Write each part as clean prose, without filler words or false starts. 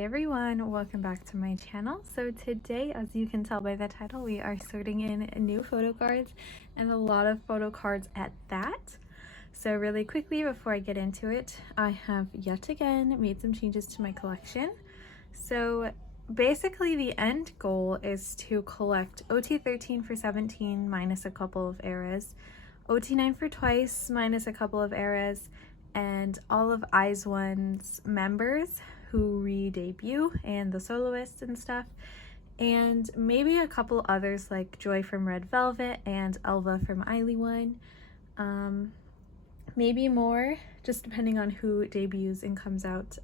Hi everyone, welcome back to my channel. So today, as you can tell by the title, we are sorting in new photo cards and a lot of photo cards at that. So really quickly before I get into it, I have yet again made some changes to my collection. So basically the end goal is to collect OT13 for 17 minus a couple of eras, OT9 for twice minus a couple of eras, and all of IZ*ONE's members who re-debut and the soloists and stuff, and maybe a couple others like Joy from Red Velvet and Elva from IZ*ONE. Maybe more, just depending on who debuts and comes out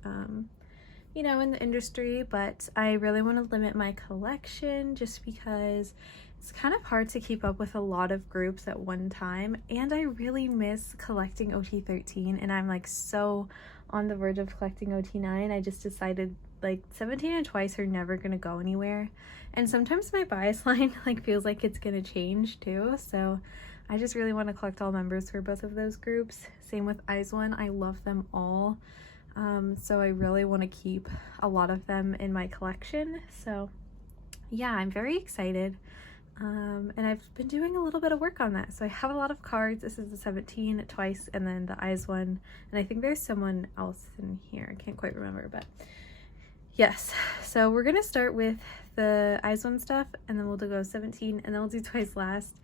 you know, in the industry, but I really want to limit my collection just because it's kind of hard to keep up with a lot of groups at one time, and I really miss collecting OT13, and I'm like so on the verge of collecting OT9. I just decided like 17 and twice are never gonna go anywhere, and sometimes my bias line like feels like it's gonna change too, so I just really want to collect all members for both of those groups. Same with IZ*ONE, I love them all. So I really want to keep a lot of them in my collection. So yeah, I'm very excited. And I've been doing a little bit of work on that. So I have a lot of cards. This is the 17 twice and then the IZ*ONE. And I think there's someone else in here. I can't quite remember, but yes. So we're going to start with the IZ*ONE stuff, and then we'll go 17, and then we'll do twice last,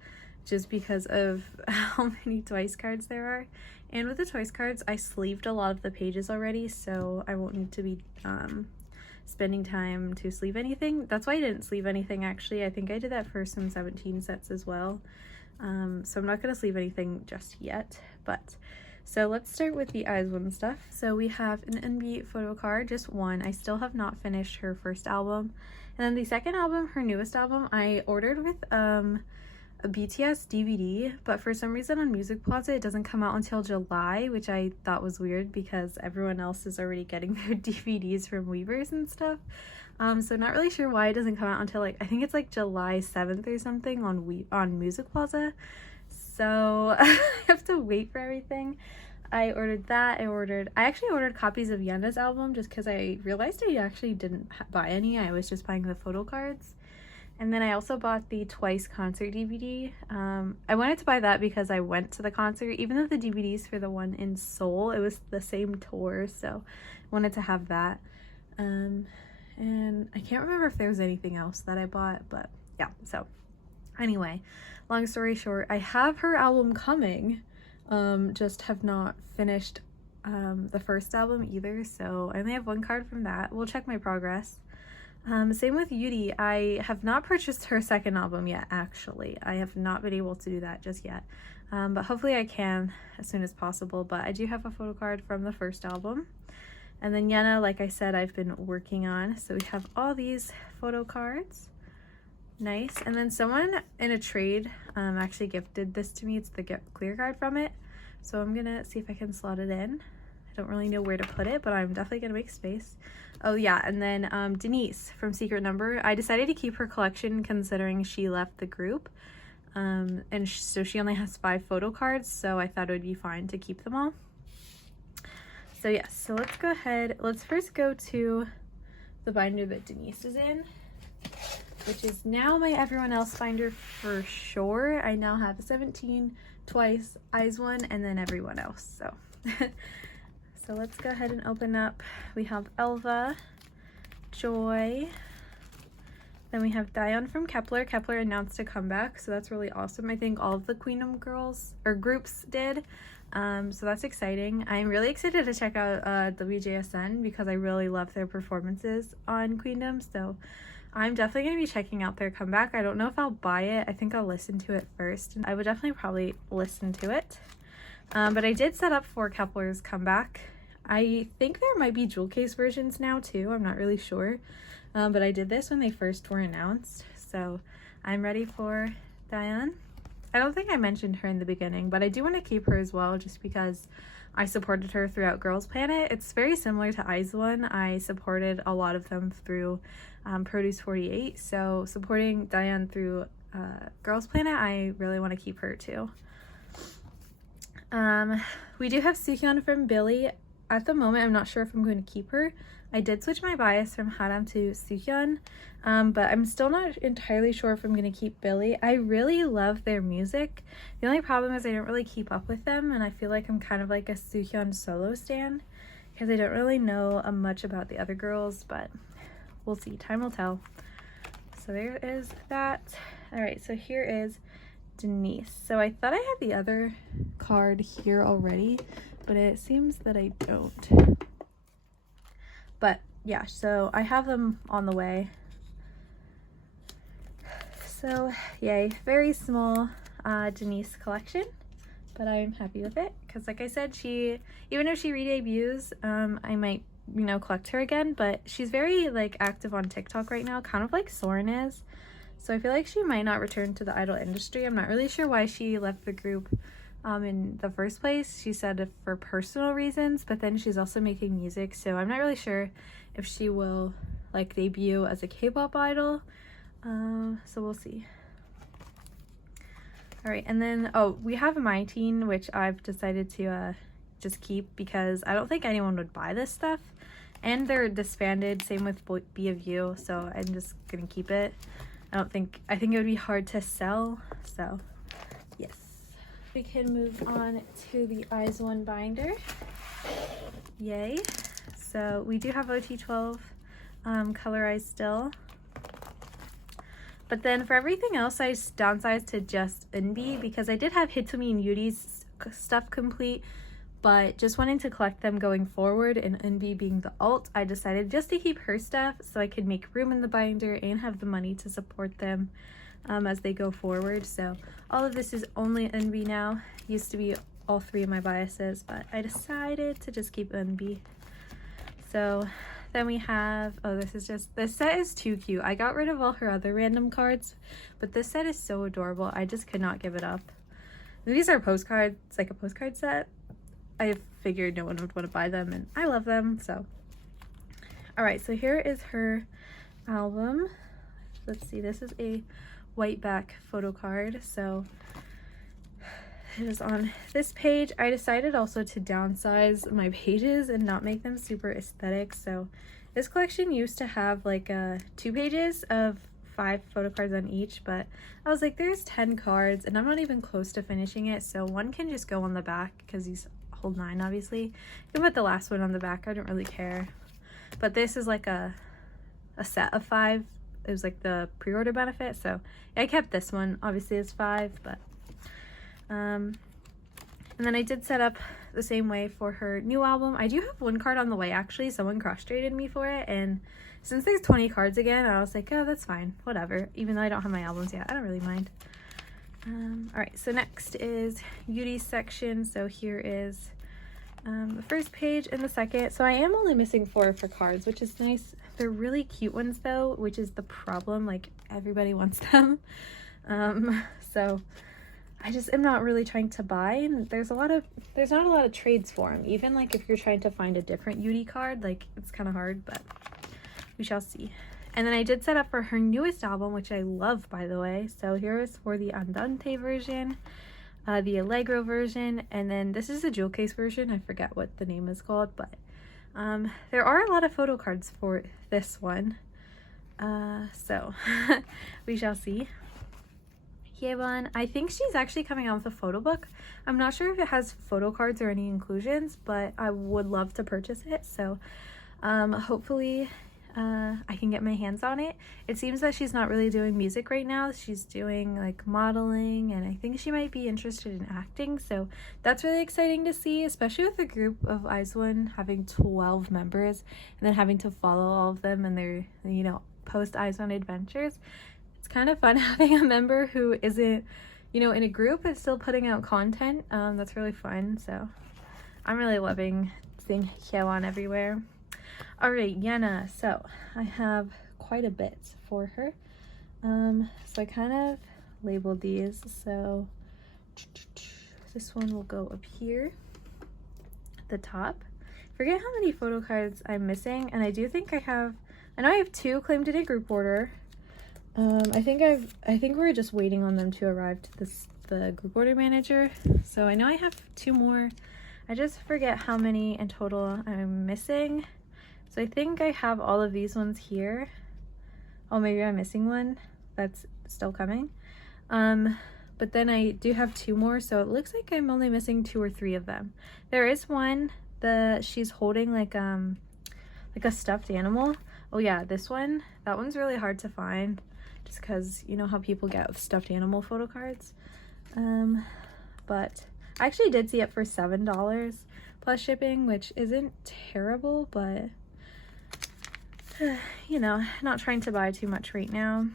just because of how many twice cards there are. And with the twice cards, I sleeved a lot of the pages already, so I won't need to be spending time to sleeve anything. That's why I didn't sleeve anything, actually. I think I did that for some 17 sets as well. So I'm not going to sleeve anything just yet. But so let's start with the IZ*ONE stuff. So we have an NB photo card, just one. I still have not finished her first album. And then the second album, her newest album, I ordered with a BTS DVD, but for some reason on MusicPlaza it doesn't come out until July, which I thought was weird because everyone else is already getting their DVDs from Weverse and stuff. So not really sure why it doesn't come out until like, I think it's like July 7th or something on MusicPlaza. So I have to wait for everything. I ordered that. I actually ordered copies of Yena's album just because I realized I actually didn't buy any. I was just buying the photo cards. And then I also bought the Twice concert DVD. I wanted to buy that because I went to the concert, even though the DVDs for the one in Seoul, it was the same tour, so I wanted to have that. And I can't remember if there was anything else that I bought, but yeah. So anyway, long story short, I have her album coming, just have not finished the first album either, so I only have one card from that. We'll check my progress. Same with Yuri. I have not purchased her second album yet, actually. I have not been able to do that just yet. But hopefully I can as soon as possible. But I do have a photo card from the first album. And then Yena, like I said, I've been working on. So we have all these photo cards. Nice. And then someone in a trade actually gifted this to me. It's the clear card from it. So I'm going to see if I can slot it in. I don't really know where to put it, but I'm definitely going to make space. Oh yeah, and then Denise from Secret Number. I decided to keep her collection considering she left the group. And so she only has 5 photo cards, so I thought it would be fine to keep them all. So yes, so let's go ahead. Let's first go to the binder that Denise is in, which is now my everyone else binder for sure. I now have 17, Twice, IZ*ONE, and then everyone else. So so let's go ahead and open up. We have Elva, Joy, then we have Nayeon from Kepler. Kepler announced a comeback, so that's really awesome. I think all of the Queendom girls or groups did, so that's exciting. I'm really excited to check out WJSN because I really love their performances on Queendom, so I'm definitely going to be checking out their comeback. I don't know if I'll buy it. I think I'll listen to it first. I would definitely probably listen to it. But I did set up for Kepler's comeback. I think there might be jewel case versions now too. I'm not really sure. But I did this when they first were announced. So I'm ready for Nayeon. I don't think I mentioned her in the beginning, but I do want to keep her as well just because I supported her throughout Girls Planet. It's very similar to IZ*ONE. I supported a lot of them through Produce 48. So supporting Nayeon through Girls Planet, I really want to keep her too. We do have Suhyun from Billy. at the moment I'm not sure if I'm going to keep her. I did switch my bias from Haram to Suhyun, but I'm still not entirely sure if I'm going to keep Billy. I really love their music. The only problem is I don't really keep up with them, and I feel like I'm kind of like a Suhyun solo stan because I don't really know much about the other girls, but we'll see. Time will tell. So there is that. All right, so here is Denise. So I thought I had the other card here already, but it seems that I don't. But yeah, so I have them on the way. So yay, very small Denise collection, but I'm happy with it because, like I said, even if she re-debuts, I might, you know, collect her again. But she's very like active on TikTok right now, kind of like Soren is. So I feel like she might not return to the idol industry. I'm not really sure why she left the group in the first place. She said for personal reasons, but then she's also making music, so I'm not really sure if she will like debut as a K-pop idol. So we'll see. All right, and then we have My Teen, which I've decided to just keep because I don't think anyone would buy this stuff, and they're disbanded. Same with B of U, so I'm just gonna keep it. I think it would be hard to sell, so yes. We can move on to the IZ*ONE binder. Yay. So we do have OT12 colorized still. But then for everything else, I downsized to just Eunbi because I did have Hitomi and Yuri's stuff complete, but just wanting to collect them going forward and Eunbi being the alt, I decided just to keep her stuff so I could make room in the binder and have the money to support them as they go forward. So all of this is only Eunbi now. Used to be all three of my biases, but I decided to just keep Eunbi. So then we have, this set is too cute. I got rid of all her other random cards, but this set is so adorable. I just could not give it up. These are postcards, it's like a postcard set. I figured no one would want to buy them, and I love them, so. All right, so here is her album. Let's see, this is a white back photo card, so it is on this page. I decided also to downsize my pages and not make them super aesthetic. So this collection used to have like 2 pages of 5 photo cards on each, but I was like, there's 10 cards and I'm not even close to finishing it, so one can just go on the back because these hold 9 obviously. You can put the last one on the back, I don't really care. But this is like a set of 5. It was like the pre-order benefit, so I kept this one. Obviously it's 5, but and then I did set up the same way for her new album. I do have 1 card on the way actually. Someone cross-traded me for it, and since there's 20 cards again, I was like, oh, that's fine, whatever. Even though I don't have my albums yet, I don't really mind. All right, so next is Yuri's section. So here is the first page and the second. So I am only missing 4 for cards, which is nice. They're really cute ones though, which is the problem. Like everybody wants them. So I just am not really trying to buy, and there's not a lot of trades for them. Even like if you're trying to find a different Yuri card, like it's kind of hard, but we shall see. And then I did set up for her newest album, which I love, by the way. So here is for the Andante version, the Allegro version, and then this is the jewel case version. I forget what the name is called, but there are a lot of photo cards for this one. So we shall see. Nayeon, I think she's actually coming out with a photo book. I'm not sure if it has photo cards or any inclusions, but I would love to purchase it. So hopefully I can get my hands on it. It seems that she's not really doing music right now. She's doing like modeling, and I think she might be interested in acting. So that's really exciting to see, especially with a group of IZ*ONE having 12 members and then having to follow all of them and their, you know, post IZ*ONE adventures. It's kind of fun having a member who isn't, you know, in a group but still putting out content. That's really fun. So I'm really loving seeing Nayeon everywhere. Alright, Yena. So I have quite a bit for her. So I kind of labeled these. So this one will go up here at the top. Forget how many photo cards I'm missing, and I do think I know I have 2 claimed in a group order. I think we're just waiting on them to arrive to the group order manager. So I know I have 2 more I just forget how many in total I'm missing. So I think I have all of these ones here. Oh, maybe I'm missing one that's still coming. But then I do have 2 more, so it looks like I'm only missing 2 or 3 of them. There is one that she's holding like a stuffed animal. Oh yeah, this one, that one's really hard to find just because you know how people get with stuffed animal photo cards. But I actually did see it for $7 plus shipping, which isn't terrible, but you know, not trying to buy too much right now.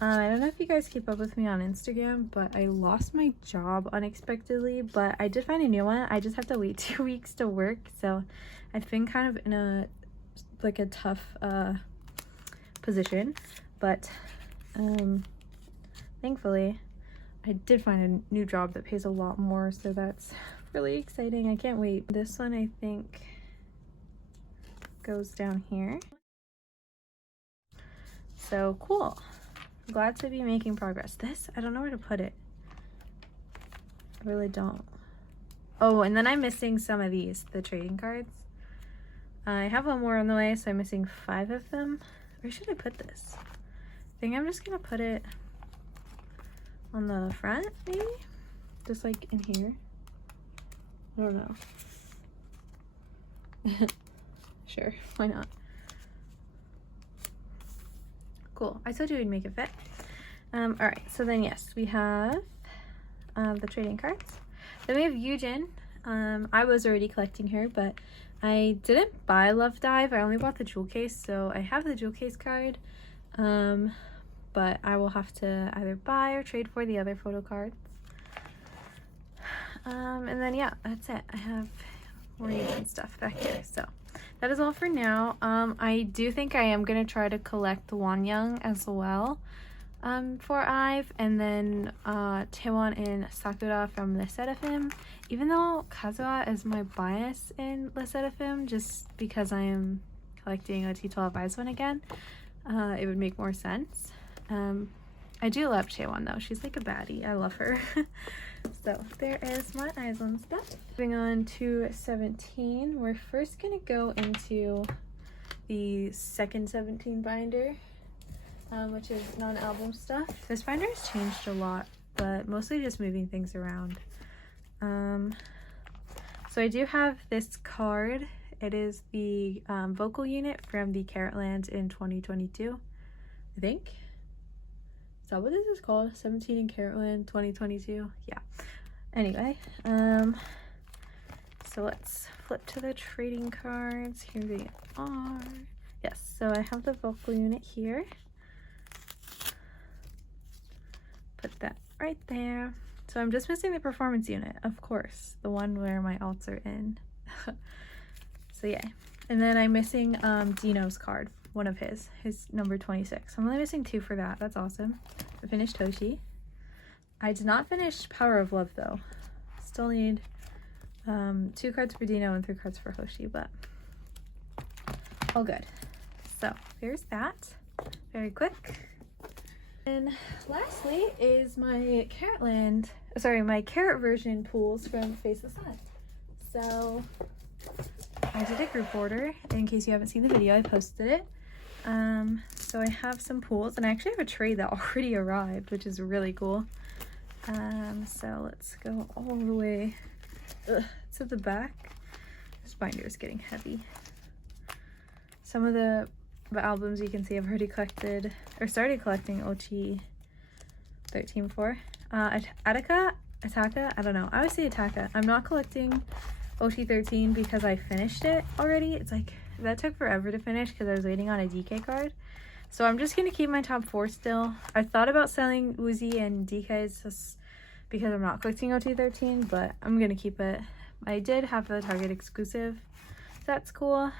I don't know if you guys keep up with me on Instagram, but I lost my job unexpectedly, but I did find a new one. I just have to wait 2 weeks to work, so I've been kind of in a tough position, but thankfully I did find a new job that pays a lot more, so that's really exciting. I can't wait. This one I think goes down here. So cool. Glad to be making progress. This, I don't know where to put it. I really don't. Oh, and then I'm missing some of these, the trading cards. I have one more on the way, so I'm missing 5 of them. Where should I put this? I think I'm just gonna put it on the front, maybe? Just like in here. I don't know. Sure, why not? Cool. I told you we'd make it fit. All right, so then yes, we have the trading cards. Then we have Yujin. I was already collecting her, but I didn't buy Love Dive. I only bought the jewel case, so I have the jewel case card. But I will have to either buy or trade for the other photo cards. And then yeah, that's it. I have more Yujin stuff back here, so that is all for now. I do think I am going to try to collect Wonyoung as well for IVE, and then Taewon and Sakura from Le Seraphim, even though Kazuha is my bias in Le Seraphim, just because I am collecting a T12 Aizuan again, it would make more sense. I do love Taewon though. She's like a baddie. I love her. So there is my Aizuan stuff. Moving on to 17, we're first gonna go into the second 17 binder, which is NonAlbum Stuff. This binder has changed a lot, but mostly just moving things around. So I do have this card. It is the vocal unit from the Carrotland in 2022, I think. Is that what this is called? 17 in Carrotland 2022? Yeah. Anyway, so let's flip to the trading cards. Here they are. Yes, so I have the vocal unit here. Put that right there. So I'm just missing the performance unit, of course, the one where my alts are in. So yeah. And then I'm missing Dino's card. One of his number 26. I'm only missing 2 for that. That's awesome. I finished Toshi. I did not finish Power of Love though. Still need 2 cards for Dino and 3 cards for Hoshi, but all good. So there's that. Very quick. And lastly is my my Carrot version pools from Face the Sun. So I did a group order. In case you haven't seen the video, I posted it. So I have some pools, and I actually have a tray that already arrived, which is really cool. So let's go all the way to the back. This binder is getting heavy. Some of the albums you can see I've already collected or started collecting Ochi 13 for. Ataka, I don't know. I always say Ataka. I'm not collecting Ochi 13 because I finished it already. It's like that took forever to finish because I was waiting on a DK card. So I'm just gonna keep my top 4 still. I thought about selling Uzi and DKs just because I'm not collecting OT 13, but I'm gonna keep it. I did have the Target exclusive. That's cool.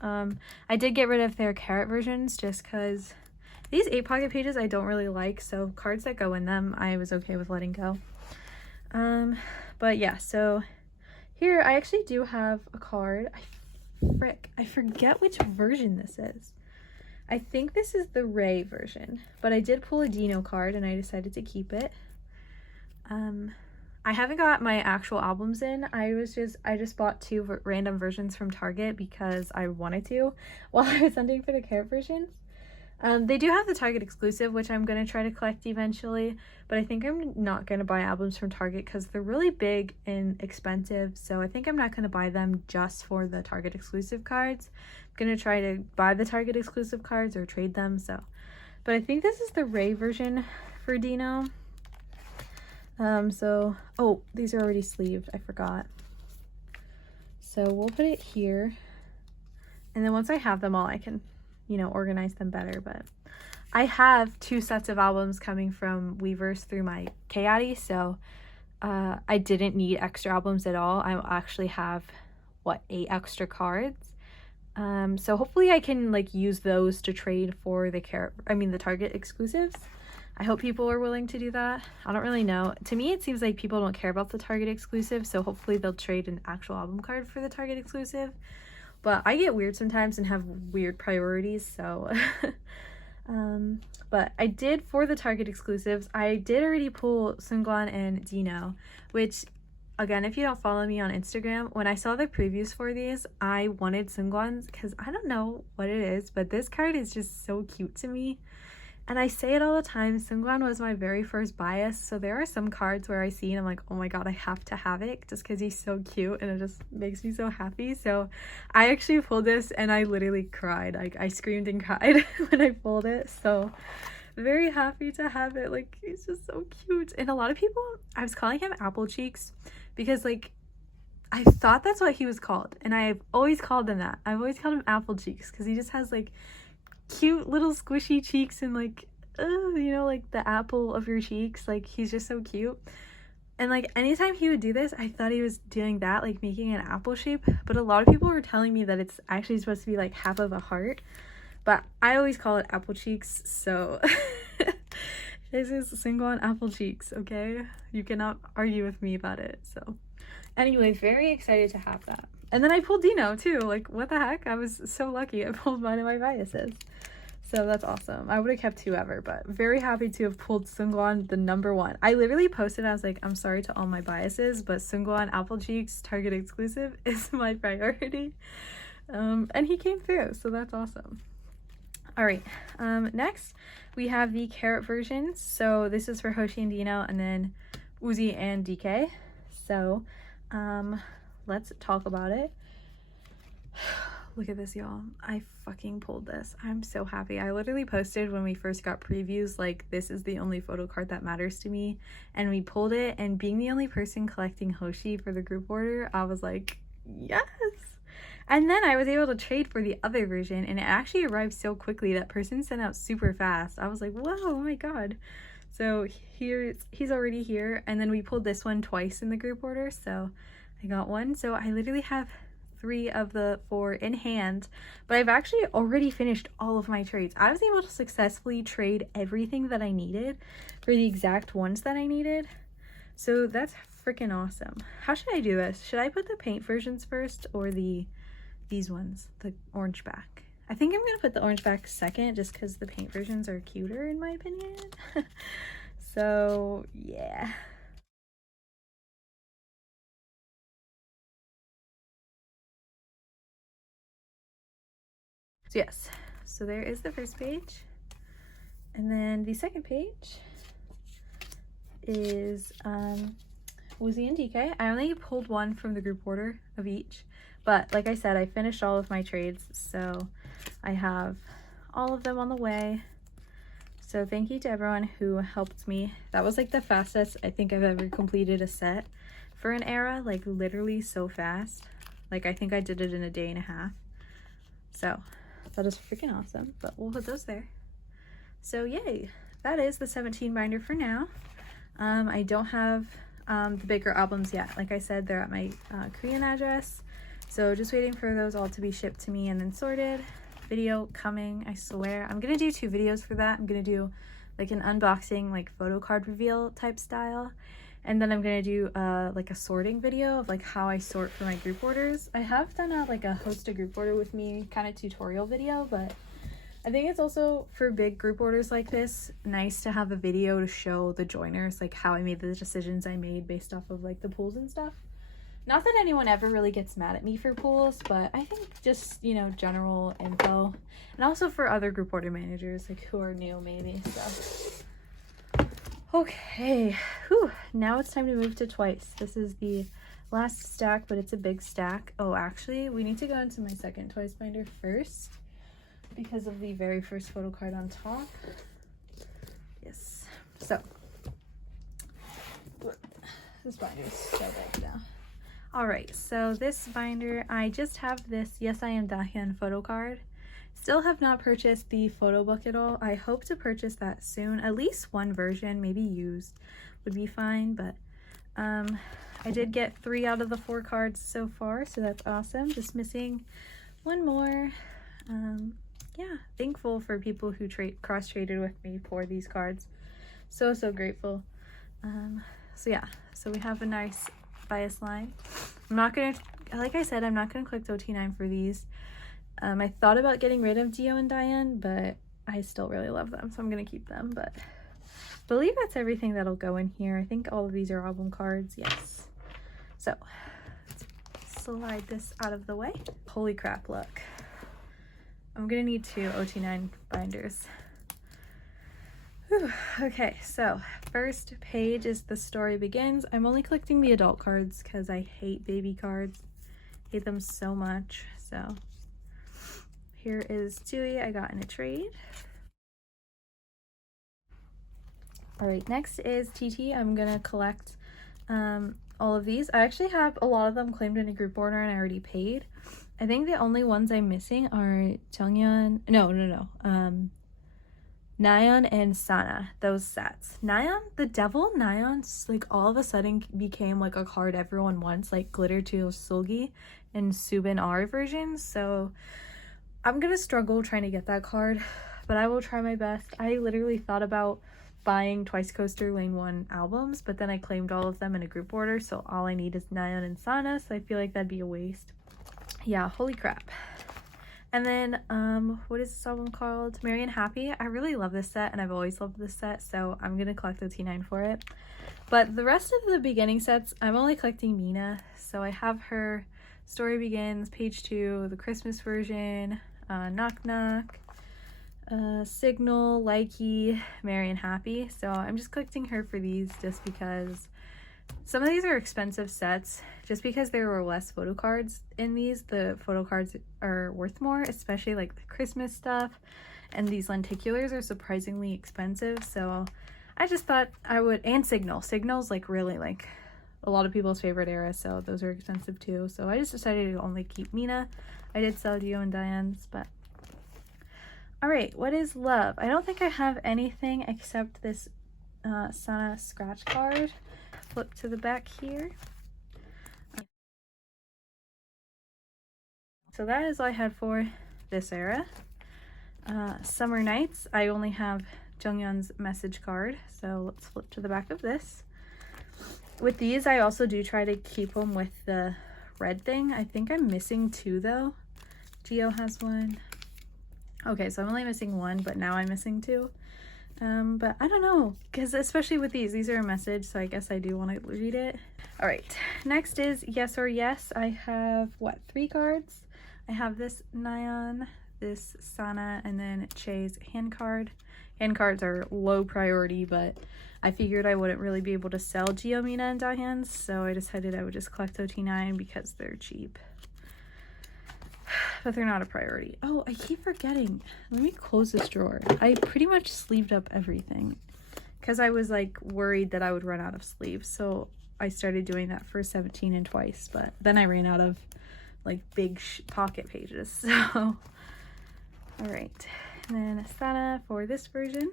I did get rid of their Carrot versions just because these 8 pocket pages I don't really like, so cards that go in them I was okay with letting go. But yeah, so here I actually do have a card. I forget which version this is. I think this is the Ray version, but I did pull a Dino card and I decided to keep it. I haven't got my actual albums in. I just bought two random versions from Target because I wanted to while I was hunting for the Carrot versions. They do have the Target exclusive, which I'm going to try to collect eventually, but I think I'm not going to buy albums from Target because they're really big and expensive, so I think I'm not going to buy them just for the Target exclusive cards. I'm going to try to buy the Target exclusive cards or trade them, so. But I think this is the Ray version for Dino. Oh, these are already sleeved, I forgot. So we'll put it here, and then once I have them all, I can, you know, organize them better. But I have 2 sets of albums coming from Weverse through my K-Addy, so I didn't need extra albums at all. I actually have, what, 8 extra cards. So hopefully I can like use those to trade for the Target exclusives. I hope people are willing to do that. I don't really know. To me, it seems like people don't care about the Target exclusive, so hopefully they'll trade an actual album card for the Target exclusive. But I get weird sometimes and have weird priorities, so. But I did, for the Target exclusives, I did already pull Seungkwan and Dino, which, again, if you don't follow me on Instagram, when I saw the previews for these, I wanted Seungkwan's because I don't know what it is, but this card is just so cute to me. And I say it all the time, Seungkwan was my very first bias, so there are some cards where I see and I'm like, oh my god, I have to have it just because he's so cute and it just makes me so happy. So I actually pulled this and I literally cried. Like, I screamed and cried when I pulled it, so very happy to have it. Like, he's just so cute. And a lot of people, I was calling him Apple Cheeks because, like, I thought that's what he was called, and I've always called him that. I've always called him Apple Cheeks because he just has like cute little squishy cheeks and like you know, like the apple of your cheeks. Like, he's just so cute. And like anytime he would do this, I thought he was doing that, like making an apple shape, but a lot of people were telling me that it's actually supposed to be like half of a heart, but I always call it Apple Cheeks. So this is Seungkwan Apple Cheeks, okay? You cannot argue with me about it. So anyway, very excited to have that. And then I pulled Dino too. Like, what the heck? I was so lucky I pulled one of my biases. So that's awesome. I would have kept 2 ever, but very happy to have pulled Seungkwan, the #1. I literally posted, I was like, I'm sorry to all my biases, but Seungkwan Apple Cheeks Target exclusive is my priority. And he came through, so that's awesome. All right, next we have the Carrot versions. So this is for Hoshi and Dino, and then Uzi and DK. So let's talk about it. Look at this, y'all. I fucking pulled this. I'm so happy. I literally posted when we first got previews, like, this is the only photo card that matters to me, and we pulled it, and being the only person collecting Hoshi for the group order, I was like, yes. And then I was able to trade for the other version, and it actually arrived so quickly. That person sent out super fast. I was like, whoa, oh my god. So he's already here, and then we pulled this one twice in the group order, so I got one. So I literally have 3 of the 4 in hand, but I've actually already finished all of my trades. I was able to successfully trade everything that I needed for the exact ones that I needed, so that's freaking awesome. How should I do this? Should I put the paint versions first or these ones, the orange back? I think I'm gonna put the orange back second just because the paint versions are cuter in my opinion. So yeah. So yes, so there is the first page, and then the second page is Uzi and DK. I only pulled one from the group order of each, but like I said, I finished all of my trades, so I have all of them on the way. So thank you to everyone who helped me. That was like the fastest I think I've ever completed a set for an era, like literally so fast. Like, I think I did it in a day and a half. So that is freaking awesome, but we'll put those there. So yay, that is the 17 binder for now. I don't have the bigger albums yet. Like I said, they're at my Korean address, so just waiting for those all to be shipped to me and then sorted. Video coming, I swear. I'm gonna do 2 videos for that. I'm gonna do like an unboxing, like photo card reveal type style, and then I'm gonna do like a sorting video of like how I sort for my group orders. I have done like a host a group order with me kind of tutorial video, but I think it's also, for big group orders like this, nice to have a video to show the joiners like how I made the decisions I made based off of like the pools and stuff. Not that anyone ever really gets mad at me for pools, but I think just, you know, general info. And also for other group order managers, like, who are new maybe, so. Okay, whew. Now it's time to move to Twice. This is the last stack, but it's a big stack. Oh, actually, we need to go into my second Twice binder first because of the very first photo card on top. Yes, so. This binder is so big now. Alright, so this binder, I just have this Yes I Am Nayeon photo card. Still have not purchased the photo book at all. I hope to purchase that soon. At least one version, maybe used, would be fine. But I did get 3 out of the 4 cards so far, so that's awesome. Just missing one more. Yeah, thankful for people who cross-traded with me for these cards. So grateful. So yeah, so we have a nice bias line. I'm not gonna, like I said, I'm not gonna click OT9 for these. I thought about getting rid of Gio and Diane, but I still really love them, so I'm gonna keep them. But I believe that's everything that'll go in here. I think all of these are album cards, yes. So let's slide this out of the way. Holy crap, look. I'm gonna need 2 OT9 binders. Whew. Okay, so first page is The Story Begins. I'm only collecting the adult cards because I hate baby cards. Hate them so much. So here is Tui I got in a trade. Alright, next is TT. I'm gonna collect all of these. I actually have a lot of them claimed in a group order and I already paid. I think the only ones I'm missing are Nayeon. Nayeon and Sana, those sets. Nayeon, the Devil Nayeon, like all of a sudden became like a card everyone wants, like Glitter to Sulgi and Subin R versions. So I'm gonna struggle trying to get that card, but I will try my best. I literally thought about buying Twice Coaster Lane 1 albums, but then I claimed all of them in a group order, so all I need is Nayeon and Sana, so I feel like that'd be a waste. Yeah, holy crap. And then, what is this album called? Merry and Happy. I really love this set, and I've always loved this set, so I'm gonna collect the T9 for it. But the rest of the beginning sets, I'm only collecting Mina. So I have her Story Begins, page 2, the Christmas version, Knock Knock, Signal, Likey, Merry and Happy. So I'm just collecting her for these just because some of these are expensive sets. Just because there were less photo cards in these, the photo cards are worth more, especially like the Christmas stuff, and these lenticulars are surprisingly expensive. So I just thought I would, and Signal's like really like a lot of people's favorite era, so those are expensive too. So I just decided to only keep Mina. I did sell Gio and Diane's, but all right, what is Love? I don't think I have anything except this Sana scratch card. Flip to the back here. So that is all I had for this era. Summer Nights, I only have Jungyeon's message card, so let's flip to the back of this. With these, I also do try to keep them with the red thing. I think I'm missing 2 though. Gio has 1. Okay, so I'm only missing 1, but now I'm missing 2. But I don't know, because especially with these are a message, so I guess I do want to read it. All right, next is Yes or Yes. I have, what, 3 cards? I have this Nayeon, this Sana, and then Che's hand card. Hand cards are low priority, but I figured I wouldn't really be able to sell Gio, Mina, and Dahyans, so I decided I would just collect OT9 because they're cheap. But they're not a priority. Oh, I keep forgetting. Let me close this drawer. I pretty much sleeved up everything because I was like worried that I would run out of sleeves. So I started doing that for 17 and Twice, but then I ran out of like big pocket pages. So, all right. And then Asana for this version.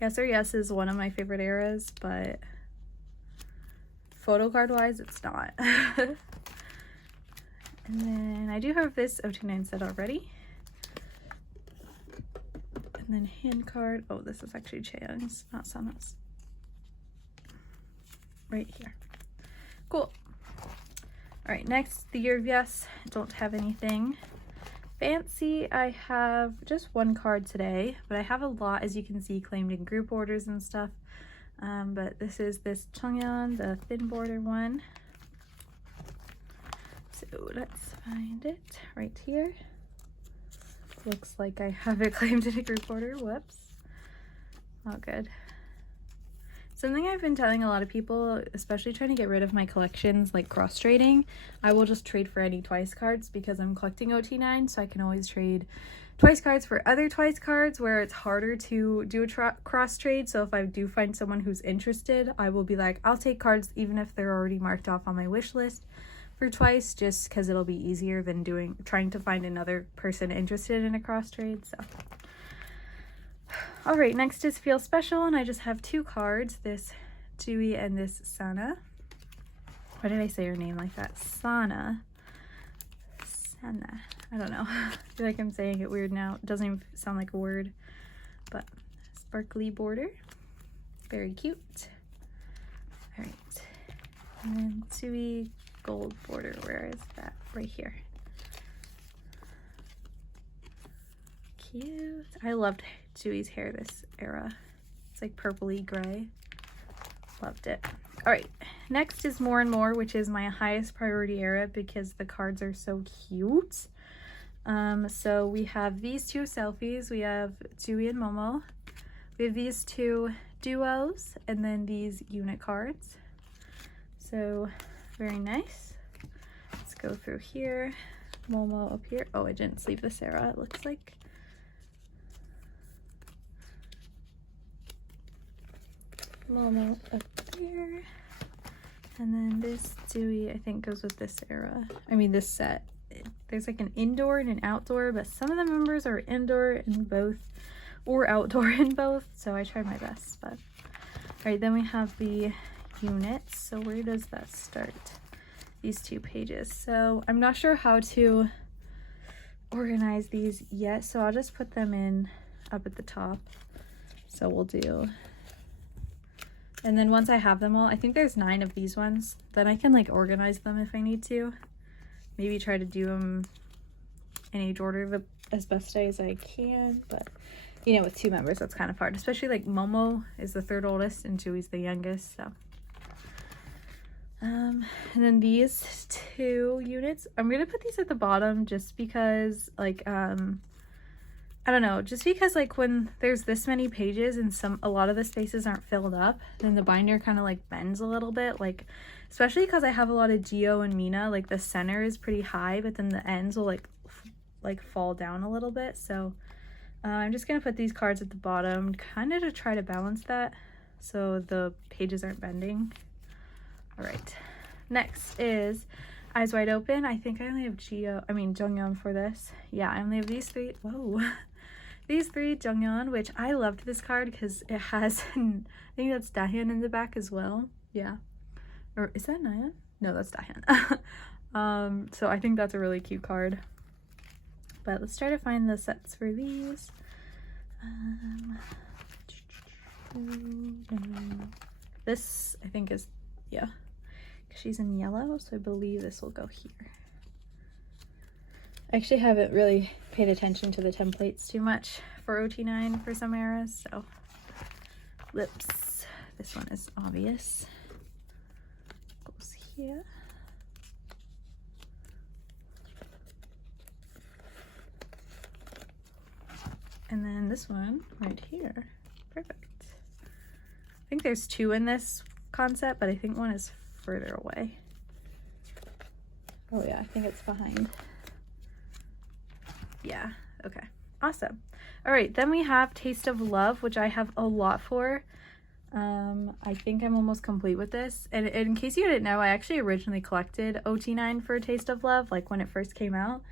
Yes or Yes is one of my favorite eras, but photo card wise, it's not. And then I do have this OT9 set already. And then hand card. Oh, this is actually Cheon's, not Sana's. Right here. Cool. All right, next, The Year of Yes. I don't have anything. fancy. I have just one card today, but I have a lot, as you can see, claimed in group orders and stuff. But this is this Nayeon, the thin border one. So let's find it right here. Looks like I have it claimed in a group order. Whoops. Oh, good. Something I've been telling a lot of people, especially trying to get rid of my collections, like cross trading, I will just trade for any Twice cards because I'm collecting OT9, so I can always trade Twice cards for other Twice cards where it's harder to do a cross trade. So if I do find someone who's interested, I will be like, I'll take cards even if they're already marked off on my wish list for Twice, just because it'll be easier than trying to find another person interested in a cross trade. So all right, next is Feel Special, and I just have two cards, this Dewey and this Sana. Why did I say her name like that? Sana. I don't know. I feel like I'm saying it weird now. It doesn't even sound like a word, but sparkly border. Very cute. All right. And then Dewey gold border. Where is that? Right here. Cute. I loved Dewey's hair this era. It's like purpley gray. Loved it. All right, next is More and More, which is my highest priority era because the cards are so cute. So we have these two selfies. We have Dewey and Momo. We have these two duos and then these unit cards. So very nice. Let's go through here. Momo up here. Oh, I didn't sleeve this era, it looks like. Momo up here, and then this Dewey I think goes with this era. I mean this set. There's like an indoor and an outdoor, but some of the members are indoor in both or outdoor in both, so I tried my best. But all right, then we have the units. So where does that start? These two pages. So I'm not sure how to organize these yet, so I'll just put them in up at the top. So we'll do, and then once I have them all, I think there's 9 of these ones, then I can like organize them if I need to. Maybe try to do them in age order as best as I can, but you know, with 2 members, that's kind of hard, especially like Momo is the 3rd oldest and Dewey's the youngest, so. And then these 2 units, I'm gonna put these at the bottom just because like, I don't know, just because like when there's this many pages and a lot of the spaces aren't filled up, then the binder kind of like bends a little bit, like especially because I have a lot of Geo and Mina, like the center is pretty high, but then the ends will like fall down a little bit. So I'm just gonna put these cards at the bottom kind of to try to balance that so the pages aren't bending. All right, next is Eyes Wide Open. I think I only have Jonghyun for this. Yeah, I only have these 3. Whoa. These 3 Jonghyun, which I loved this card because it has, I think that's Dahyun in the back as well. Yeah. Or is that Nayeon? No, that's Dahyun. So I think that's a really cute card. But let's try to find the sets for these. This, I think is, yeah. She's in yellow, so I believe this will go here. I actually haven't really paid attention to the templates too much for OT9 for some eras, so lips. This one is obvious. Goes here. And then this one right here. Perfect. I think there's 2 in this concept, but I think one is further away. Oh yeah, I think it's behind. Yeah, okay, awesome. All right, then we have Taste of Love, which I have a lot for. I think I'm almost complete with this. And in case you didn't know, I actually originally collected OT9 for Taste of Love, like when it first came out,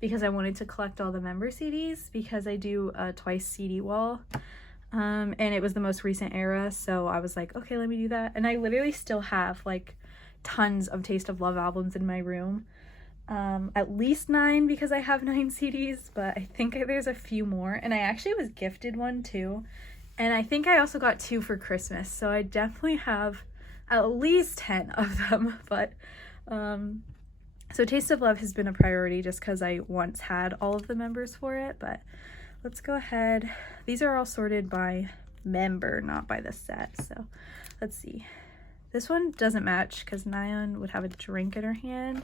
because I wanted to collect all the member CDs because I do a Twice CD wall. And it was the most recent era, so I was like, okay, let me do that. And I literally still have like tons of Taste of Love albums in my room. At least 9 because I have 9 CDs, but I think there's a few more. And I actually was gifted one too. And I think I also got 2 for Christmas. So I definitely have at least 10 of them. But So Taste of Love has been a priority just because I once had all of the members for it, but let's go ahead. These are all sorted by member, not by the set. So let's see. This one doesn't match because Nayeon would have a drink in her hand,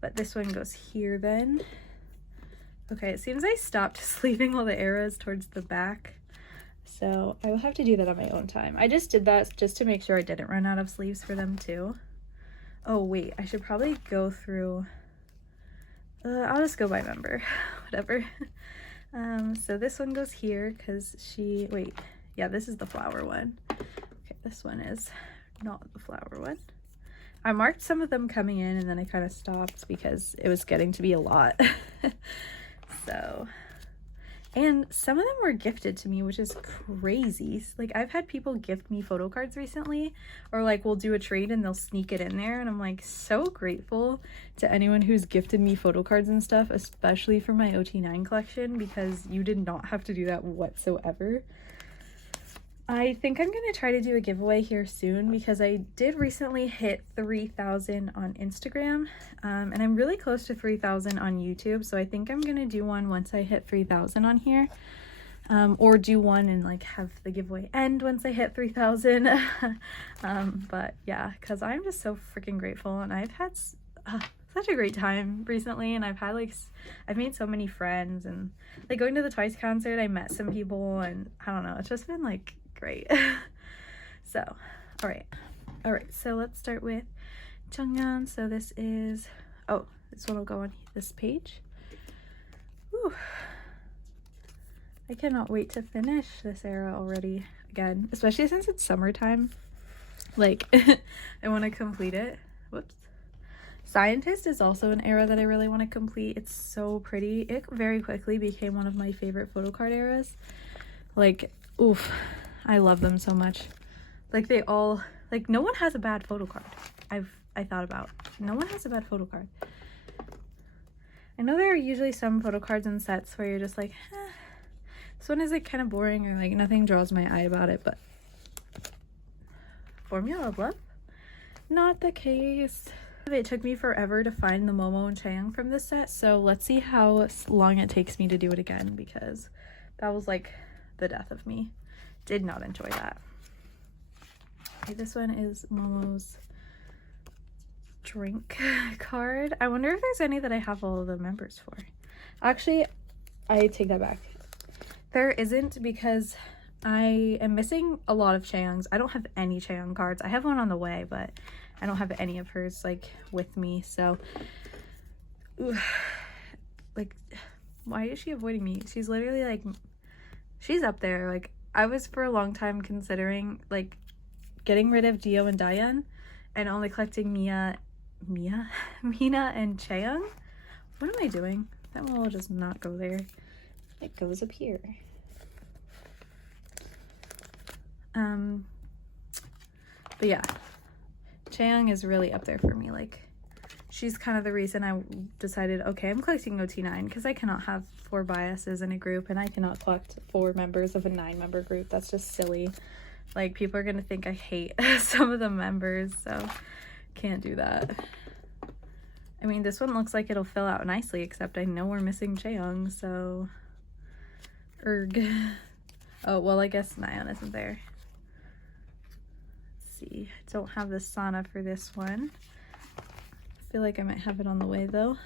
but this one goes here then. Okay, it seems I stopped sleeving all the eras towards the back, so I will have to do that on my own time. I just did that just to make sure I didn't run out of sleeves for them too. Oh wait, I should probably go through, I'll just go by member, whatever. So this one goes here because yeah, this is the flower one. Okay, this one is not the flower one. I marked some of them coming in and then I kind of stopped because it was getting to be a lot. So, and some of them were gifted to me, which is crazy. Like, I've had people gift me photo cards recently, or like we'll do a trade and they'll sneak it in there, and I'm like so grateful to anyone who's gifted me photo cards and stuff, especially for my OT9 collection, because you did not have to do that whatsoever. I think I'm gonna try to do a giveaway here soon because I did recently hit 3,000 on Instagram, and I'm really close to 3,000 on YouTube, so I think I'm gonna do one once I hit 3,000 on here, or do one and like have the giveaway end once I hit 3,000. But yeah, because I'm just so freaking grateful, and I've had such a great time recently, and I've made so many friends, and like going to the Twice concert I met some people, and I don't know, it's just been like great. So all right, so let's start with Nayeon. So this is, oh, this one will go on this page. Whew. I cannot wait to finish this era already again, especially since it's summertime. Like, I want to complete it. Whoops. Scientist is also an era that I really want to complete. It's so pretty. It very quickly became one of my favorite photo card eras. Like, oof, I love them so much. Like, they all, like, no one has a bad photo card. I thought about. No one has a bad photo card. I know there are usually some photo cards and sets where you're just like, this one is like kind of boring, or like nothing draws my eye about it, but Formula of Love? Not the case. It took me forever to find the Momo and Chaeyoung from this set, so let's see how long it takes me to do it again, because that was like the death of me. Did not enjoy that. Okay, this one is Momo's drink card. I wonder if there's any that I have all of the members for. Actually, I take that back. There isn't, because I am missing a lot of Chaeyoung's. I don't have any Chaeyoung cards. I have one on the way, but I don't have any of hers like with me, so like, why is she avoiding me? She's literally like, she's up there. Like, I was for a long time considering like getting rid of Dio and Dayeon and only collecting Mina and Chaeyoung. What am I doing? That one will just not go there. It goes up here. But yeah, Chaeyoung is really up there for me. Like, she's kind of the reason I decided, okay, I'm collecting OT9, because I cannot have 4 biases in a group, and I cannot collect 4 members of a 9-member group. That's just silly. Like, people are gonna think I hate some of the members, so can't do that. I mean, this one looks like it'll fill out nicely, except I know we're missing Chaeyoung, so erg. Oh, well, I guess Nayeon isn't there. Let's see. I don't have the Sana for this one. I feel like I might have it on the way, though.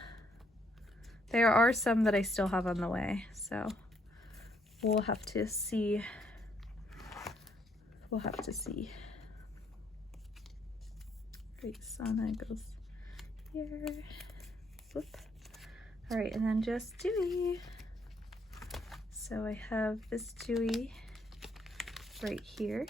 There are some that I still have on the way, so we'll have to see. We'll have to see. Great, Sana goes here. Whoop. All right, and then just Dewey. So I have this Dewey right here.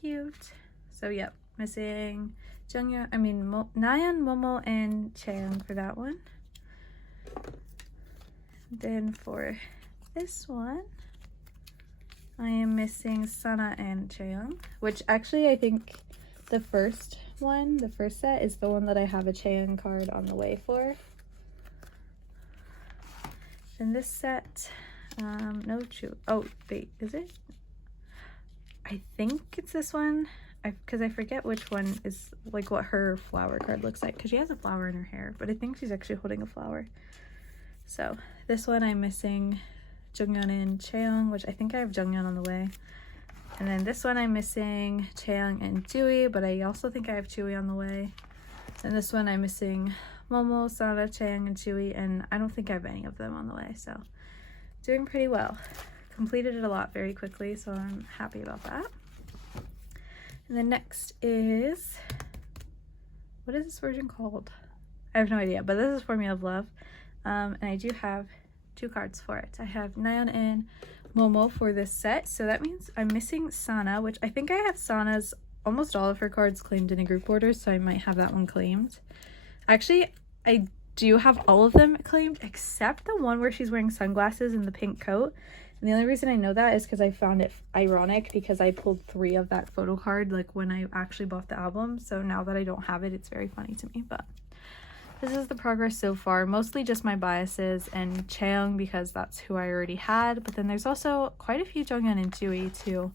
Cute. So yep, missing Nayeon, Momo, and Chaeyoung for that one. Then for this one, I am missing Sana and Chaeyoung, which actually I think the first set is the one that I have a Chaeyoung card on the way for. In this set, no Chu. Oh wait, is it? I I think it's this one, because I forget which one is like what her flower card looks like, because she has a flower in her hair, but I think she's actually holding a flower. So this one I'm missing Jungyeon and Chaeyoung, which I think I have Jungyeon on the way. And then this one I'm missing Chaeyoung and Jui, but I also think I have Jui on the way. And this one I'm missing Momo, Sana, Chaeyoung, and Jui, and I don't think I have any of them on the way. So doing pretty well. Completed it a lot very quickly, so I'm happy about that. And then next is, what is this version called? I have no idea, but this is Formula of Love. And I do have 2 cards for it. I have Nayeon and Momo for this set, so that means I'm missing Sana, which I think I have Sana's almost all of her cards claimed in a group order, so I might have that one claimed. Actually, I do have all of them claimed except the one where she's wearing sunglasses and the pink coat. And the only reason I know that is because I found it ironic because I pulled 3 of that photo card like when I actually bought the album. So now that I don't have it, it's very funny to me. But this is the progress so far. Mostly just my biases and Chaeyoung because that's who I already had. But then there's also quite a few Jungyeon and Jui too.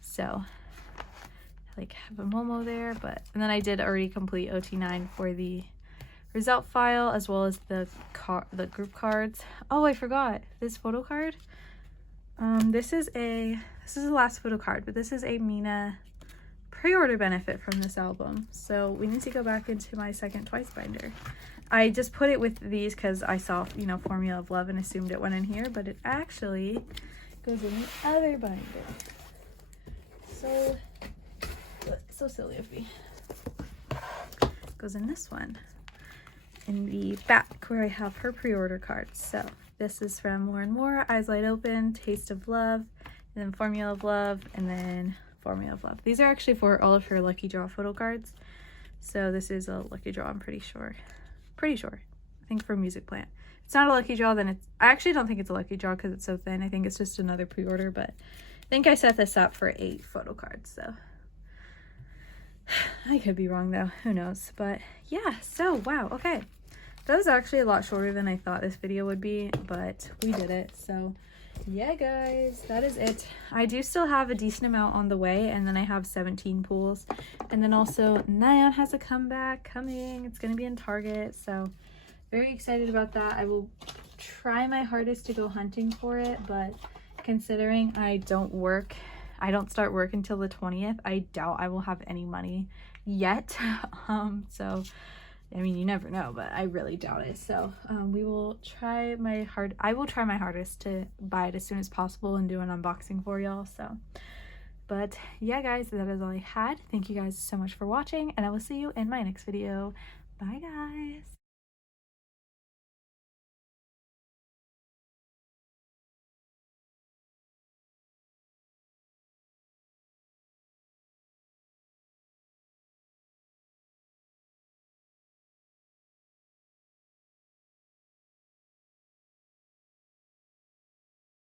So I like have a Momo there. And then I did already complete OT9 for the result file as well as the group cards. Oh, I forgot this photo card. This is the last photo card, but this is a Mina pre-order benefit from this album. So we need to go back into my second Twice binder. I just put it with these because I saw, you know, Formula of Love and assumed it went in here, but it actually goes in the other binder. So silly of me. Goes in this one. In the back where I have her pre-order cards. So this is from More and More, Eyes Wide Open, Taste of Love, and then Formula of Love, and then Formula of Love. These are actually for all of her lucky draw photo cards. So this is a lucky draw, I'm pretty sure. I think for Music Plant. If it's not a lucky draw, then I actually don't think it's a lucky draw because it's so thin. I think it's just another pre-order, but I think I set this up for 8 photo cards, so I could be wrong though, who knows. But yeah, so wow, okay. That was actually a lot shorter than I thought this video would be, but we did it. So yeah, guys, that is it. I do still have a decent amount on the way, and then I have 17 pools. And then also Nayeon has a comeback coming. It's going to be in Target, so very excited about that. I will try my hardest to go hunting for it, but considering I don't start work until the 20th, I doubt I will have any money yet. So I mean, you never know, but I really doubt it. So I will try my hardest to buy it as soon as possible and do an unboxing for y'all. So, but yeah, guys, that is all I had. Thank you guys so much for watching, and I will see you in my next video. Bye, guys.